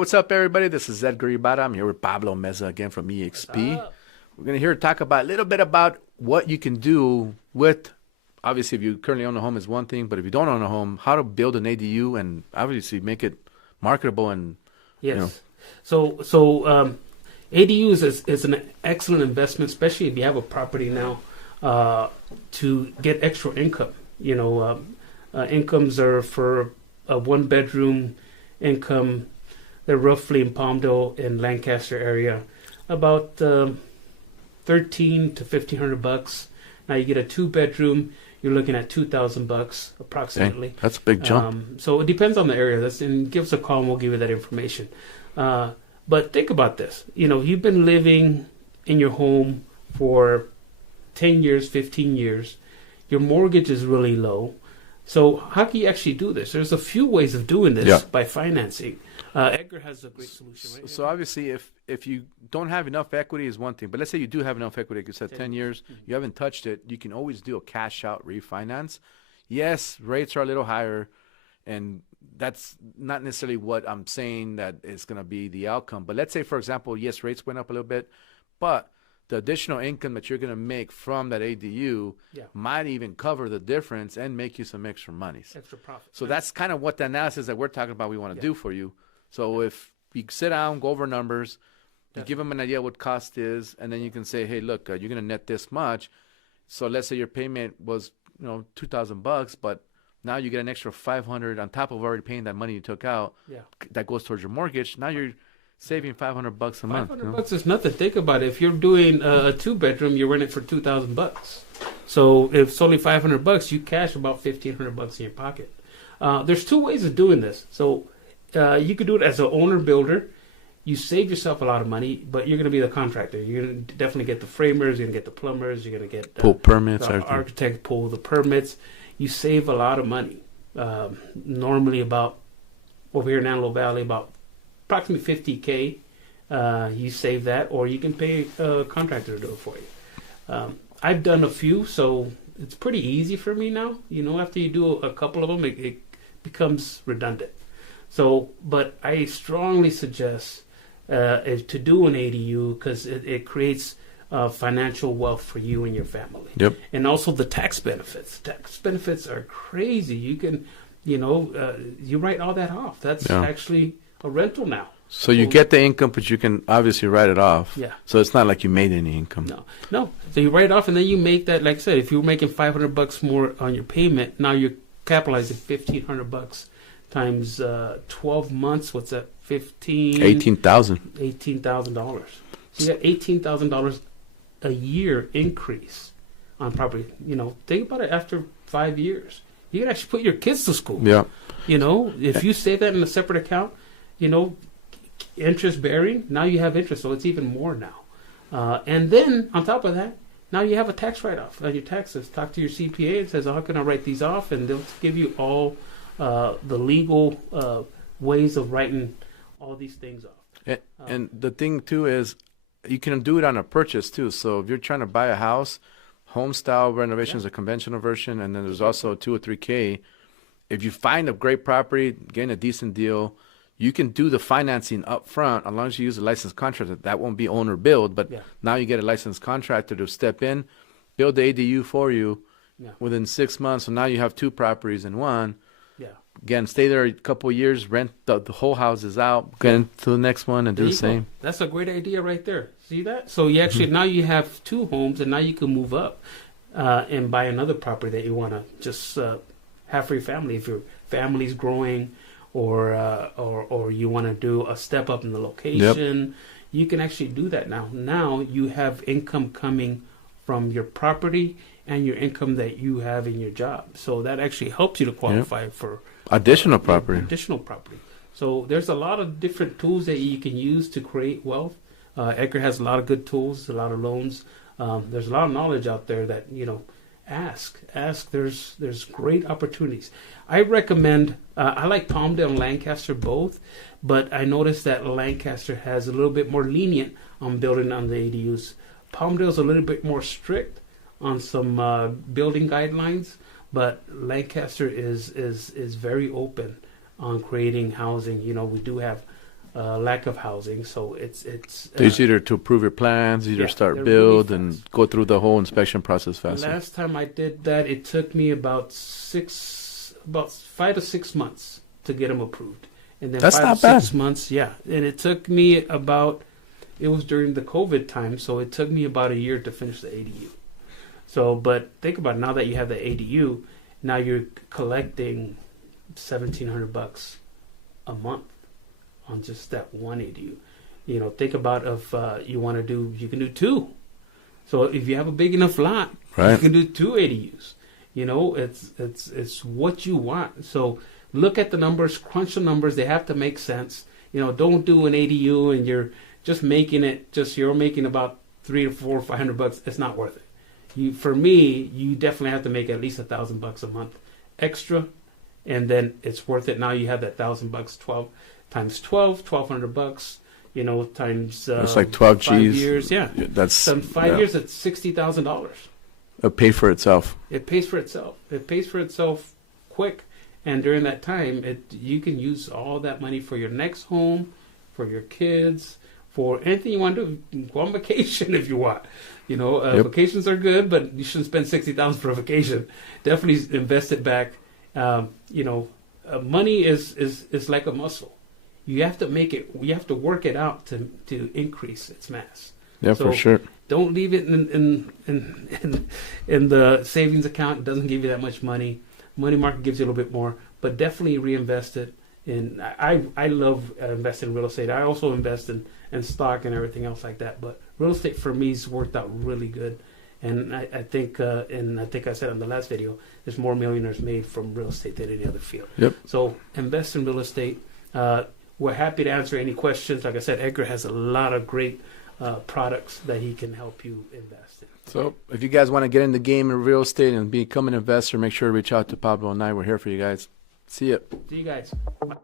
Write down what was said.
what's up, everybody? This is Edgar Ibarra. I'm here with Pablo Meza again from EXP. We're going to hear talk about a little bit about what you can do with, obviously, if you currently own a home is one thing, but if you don't own a home, how to build an ADU and obviously make it marketable and, Yes. So ADUs is an excellent investment, especially if you have a property now, to get extra income. Incomes are for a one-bedroom income. They're roughly in Palmdale and Lancaster area, about $1,300 to $1,500. Now you get a two-bedroom, you're looking at $2,000 approximately. Dang, that's a big jump. So it depends on the area. And give us a call and we'll give you that information. But think about this. You've been living in your home for 10 years, 15 years. Your mortgage is really low. So how can you actually do this? There's a few ways of doing this by financing. Edgar has a great solution, right? So obviously, if you don't have enough equity is one thing, but let's say you do have enough equity, like you said, 10 years, you haven't touched it, you can always do a cash out refinance. Yes, rates are a little higher, and that's not necessarily what I'm saying that is going to be the outcome. But let's say, for example, yes, rates went up a little bit, but the additional income that you're going to make from that ADU might even cover the difference and make you some extra money. Extra profit. So that's kind of what the analysis that we're talking about we want to do for you. So if you sit down, go over numbers, you give them an idea what cost is, and then you can say, hey, look, you're going to net this much. So let's say your payment was, $2,000, but now you get an extra $500 on top of already paying that money you took out. That goes towards your mortgage. Now you're saving $500 a month. $500 is nothing. Think about it. If you're doing a two-bedroom, you're renting for $2,000. So if it's only $500, you cash about $1,500 in your pocket. There's two ways of doing this. So you could do it as an owner-builder. You save yourself a lot of money, but you're going to be the contractor. You're going to definitely get the framers. You're going to get the plumbers. You're going to get pull permits. The architect pull the permits. You save a lot of money. Normally about, over here in Antelope Valley, about approximately $50K. You save that, or you can pay a contractor to do it for you. I've done a few, so it's pretty easy for me now. After you do a couple of them, it becomes redundant. So, but I strongly suggest to do an ADU because it creates financial wealth for you and your family. Yep. And also the tax benefits. Tax benefits are crazy. You can, you write all that off. That's actually a rental now. So you get the income, but you can obviously write it off. Yeah. So it's not like you made any income. No. So you write it off, and then you make that. Like I said, if you were making $500 more on your payment, now you're capitalizing $1,500 times 12 months. What's that? $18,000. $18,000. So you got $18,000 a year increase on property. Think about it. After 5 years, you can actually put your kids to school. Yeah. If you save that in a separate account, interest bearing, now you have interest, so it's even more now. And then on top of that, now you have a tax write-off on your taxes. Talk to your CPA and says, how can I write these off? And they'll give you all the legal ways of writing all these things off. And the thing too is you can do it on a purchase too. So if you're trying to buy a house, home style renovation is a conventional version, and then there's also 2 or 3K. If you find a great property, getting a decent deal, you can do the financing up front as long as you use a licensed contractor. That won't be owner build, but now you get a licensed contractor to step in, build the ADU for you within 6 months. So now you have 2 properties in one. Again, stay there a couple of years, rent the whole houses out, get into the next one and do the same. That's a great idea right there. See that? So you actually now you have 2 homes, and now you can move up and buy another property that you want to just have for your family. If your family's growing, or you want to do a step up in the location, you can actually do that now. Now you have income coming from your property and your income that you have in your job. So that actually helps you to qualify for additional property. So there's a lot of different tools that you can use to create wealth. Edgar has a lot of good tools, a lot of loans. There's a lot of knowledge out there that, ask. There's great opportunities. I recommend, I like Palmdale and Lancaster both, but I noticed that Lancaster has a little bit more lenient on building on the ADUs. Palmdale's a little bit more strict on some building guidelines, but Lancaster is very open on creating housing. We do have lack of housing. So it's It's easier to approve your plans, easier yeah, to start they're build, really and fast. go through the whole inspection process faster. Last time I did that, it took me about 5 to 6 months to get them approved, and then That's 5 not to bad. 6 months, yeah. And it took me about, it was during the COVID time, so it took me about a year to finish the ADU. So, but think about it, now that you have the ADU, now you're collecting $1,700 a month on just that one ADU. You know, think about if you can do two. So if you have a big enough lot, you Right. can do two ADUs. You know, it's what you want. So look at the numbers, crunch the numbers. They have to make sense. You know, don't do an ADU and you're just making it. You're making about $300 to $500. It's not worth it. For me, you definitely have to make at least $1,000 a month extra, and then it's worth it. Now you have that $1,000, 12 times 12, $1,200. You know, times That's like 12 5 G's. years. Yeah, That's some 5 yeah. years. It's $60,000. It'll pay for itself. It pays for itself. It pays for itself quick, and during that time, you can use all that money for your next home, for your kids, for anything you want to do. Go on vacation if you want. You know, Yep. vacations are good, but you shouldn't spend $60,000 for a vacation. Definitely invest it back. You know, money is like a muscle. You have to make it. You have to work it out to increase its mass. Yeah, So- for sure. Don't leave it in the savings account. It doesn't give you that much money. Money market gives you a little bit more, but definitely reinvest it. And I love investing in real estate. I also invest in stock and everything else like that. But real estate for me has worked out really good. And I think I said on the last video, there's more millionaires made from real estate than any other field. Yep. So invest in real estate. We're happy to answer any questions. Like I said, Edgar has a lot of great products that he can help you invest in. So if you guys want to get in the game in real estate and become an investor, make sure to reach out to Pablo and I. We're here for you guys. See ya. See you guys. Bye.